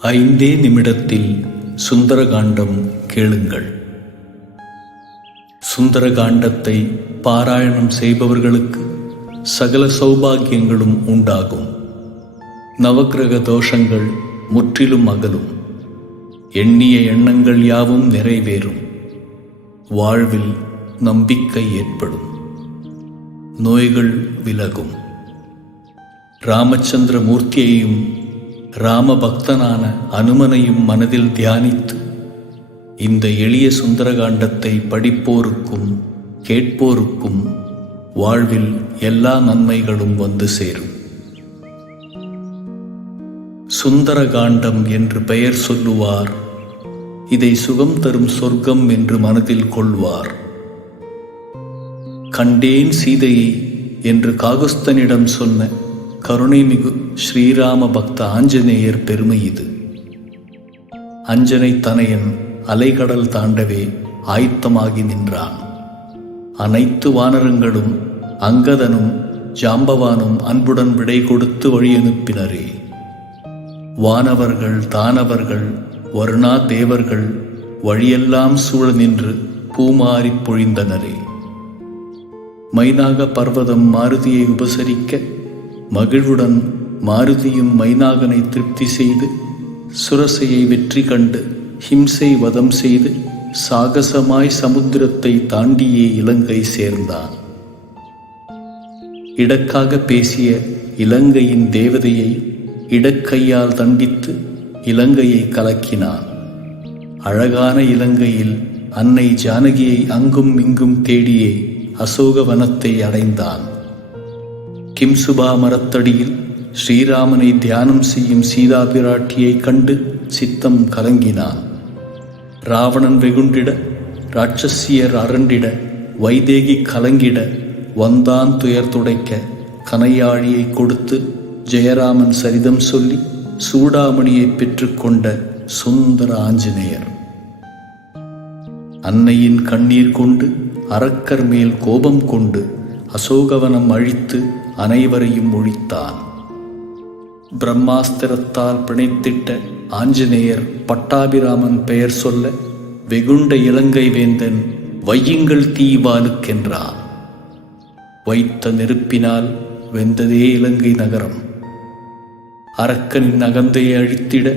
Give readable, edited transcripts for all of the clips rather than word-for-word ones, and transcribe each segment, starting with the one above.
ஐந்தே நிமிடத்தில் சுந்தரகாண்டம் கேளுங்கள். சுந்தரகாண்டத்தை பாராயணம் செய்பவர்களுக்கு சகல சௌபாகியங்களும் உண்டாகும். நவக்கிரக தோஷங்கள் முற்றிலும் அகலும். எண்ணிய எண்ணங்கள் யாவும் நிறைவேறும். வாழ்வில் நம்பிக்கை ஏற்படும். நோய்கள் விலகும். ராமச்சந்திர மூர்த்தியையும் ராம பக்தனான அனுமனையும் மனதில் தியானித்து இந்த எளிய சுந்தரகாண்டத்தை படிப்போருக்கும் கேட்போருக்கும் வாழ்வில் எல்லா நன்மைகளும் வந்து சேரும். சுந்தரகாண்டம் என்று பெயர் சொல்லுவார். இதை சுகம் தரும் சொர்க்கம் என்று மனதில் கொள்வார். கண்டேன் சீதையை என்று காகுஸ்தனிடம் சொன்ன கருணைமிகு ஸ்ரீராம பக்த ஆஞ்சநேயர் பெருமை இது. அஞ்சனை தனையன் அலைகடல் தாண்டவே ஆயத்தமாகி நின்றான். அனைத்து வானரங்களும் அங்கதனும் ஜாம்பவானும் அன்புடன் விடை கொடுத்து வழி அனுப்பினரே. வானவர்கள் தானவர்கள் வருணா தேவர்கள் வழியெல்லாம் சூழ நின்று பூமாரி பொழிந்தனரே. மைனாக பர்வதம் மாருதியை உபசரிக்க மகிழ்வுடன் மாருதியும் மைனாகனை திருப்தி செய்து சுரசையை வெற்றி கண்டு ஹிம்சை வதம் செய்து சாகசமாய் சமுத்திரத்தை தாண்டியே இலங்கை சேர்ந்தான். இடக்காக பேசிய இலங்கையின் தேவதையை இடக்கையால் தண்டித்து இலங்கையை கலக்கினான். அழகான இலங்கையில் அன்னை ஜானகியை அங்கும் இங்கும் தேடியே அசோகவனத்தை அடைந்தான். கிம்சுபா மரத்தடியில் ஸ்ரீராமனை தியானம் செய்யும் சீதா பிராட்டியை கண்டு சித்தம் கலங்கினான். ராவணன் வெகுண்டிட ராட்சசியர் அரண்டிட வைதேகி கலங்கிட வந்தான் துயர் துடைக்க கனையாழியை கொடுத்து ஜெயராமன் சரிதம் சொல்லி சூடாமணியை பெற்றுக்கொண்ட சுந்தர ஆஞ்சநேயர். அன்னையின் கண்ணீர் கொண்டு அரக்கர் மேல் கோபம் கொண்டு அசோகவனம் அழித்து அனைவரையும் ஒழித்தான். பிரம்மாஸ்திரத்தால் பிணைத்திட்ட ஆஞ்சநேயர் பட்டாபிராமன் பெயர் சொல்ல வெகுண்ட இலங்கை வேந்தன் வையுங்கள் தீவாலுக்கென்றான். வைத்த நெருப்பினால் வெந்ததே இலங்கை நகரம். அரக்கனின் அகந்தையை அழித்திட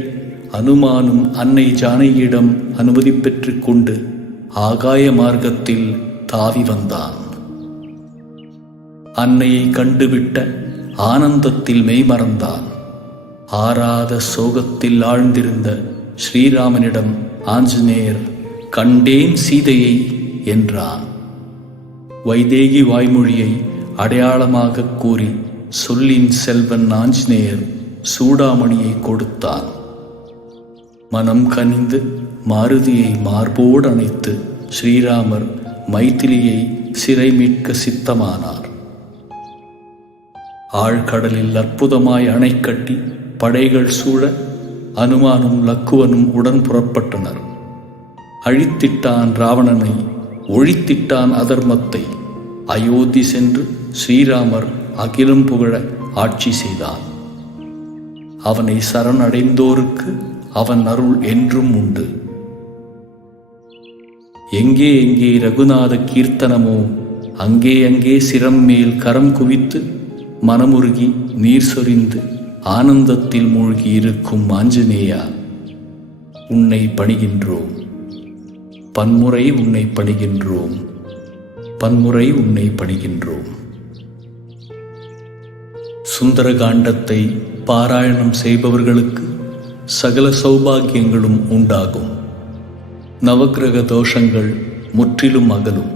அனுமானும் அன்னை ஜானகியிடம் அனுமதி பெற்று கொண்டு ஆகாய மார்க்கத்தில் தாவி வந்தான். அன்னையை கண்டுவிட்ட ஆனந்தத்தில் மெய்மறந்தான். ஆறாத சோகத்தில் ஆழ்ந்திருந்த ஸ்ரீராமனிடம் ஆஞ்சநேயர் கண்டேன் சீதையை என்றான். வைதேகி வாய்மொழியை அடையாளமாக கூறி சொல்லின் செல்வன் ஆஞ்சநேயர் சூடாமணியை கொடுத்தான். மனம் கனிந்து மாருதியை மார்போடு அணைத்து ஸ்ரீராமர் மைதிலியை சிறை மீட்க சித்தமானார். ஆழ்கடலில் அற்புதமாய் அணை கட்டி படைகள் சூழ அனுமானும் லக்குவனும் உடன் புறப்பட்டனர். அழித்திட்டான் ராவணனை, ஒழித்திட்டான் அதர்மத்தை. அயோத்தி சென்று ஸ்ரீராமர் அகிலம் புகழ ஆட்சி செய்தான். அவனை சரணடைந்தோருக்கு அவன் அருள் என்றும் உண்டு. எங்கே எங்கே ரகுநாத கீர்த்தனமோ அங்கே அங்கே சிரம் மேல் கரம் குவித்து மனமுருகி நீர் சொரிந்து ஆனந்தத்தில் மூழ்கி இருக்கும் ஆஞ்சநேயா, உன்னை பணிகின்றோம். பன்முறை உன்னை பணிகின்றோம். பன்முறை உன்னை பணிகின்றோம். சுந்தரகாண்டத்தை பாராயணம் செய்பவர்களுக்கு சகல சௌபாகியங்களும் உண்டாகும். நவக்கிரக தோஷங்கள் முற்றிலும் அகலும்.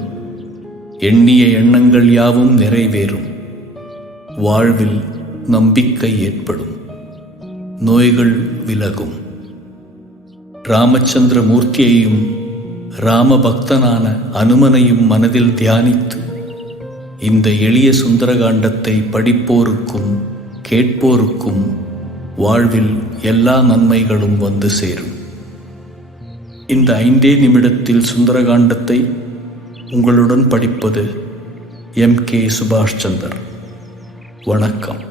எண்ணிய எண்ணங்கள் யாவும் நிறைவேறும். வாழ்வில் நம்பிக்கை ஏற்படும். நோய்கள் விலகும். ராமச்சந்திர மூர்த்தியையும் ராம பக்தனான அனுமனையும் மனதில் தியானித்து இந்த எளிய சுந்தரகாண்டத்தை படிப்போருக்கும் கேட்போருக்கும் வாழ்வில் எல்லா நன்மைகளும் வந்து சேரும். இந்த 5 நிமிடத்தில் சுந்தரகாண்டத்தை உங்களுடன் படிப்பது M.K. சுபாஷ் சந்தர். வணக்கம்.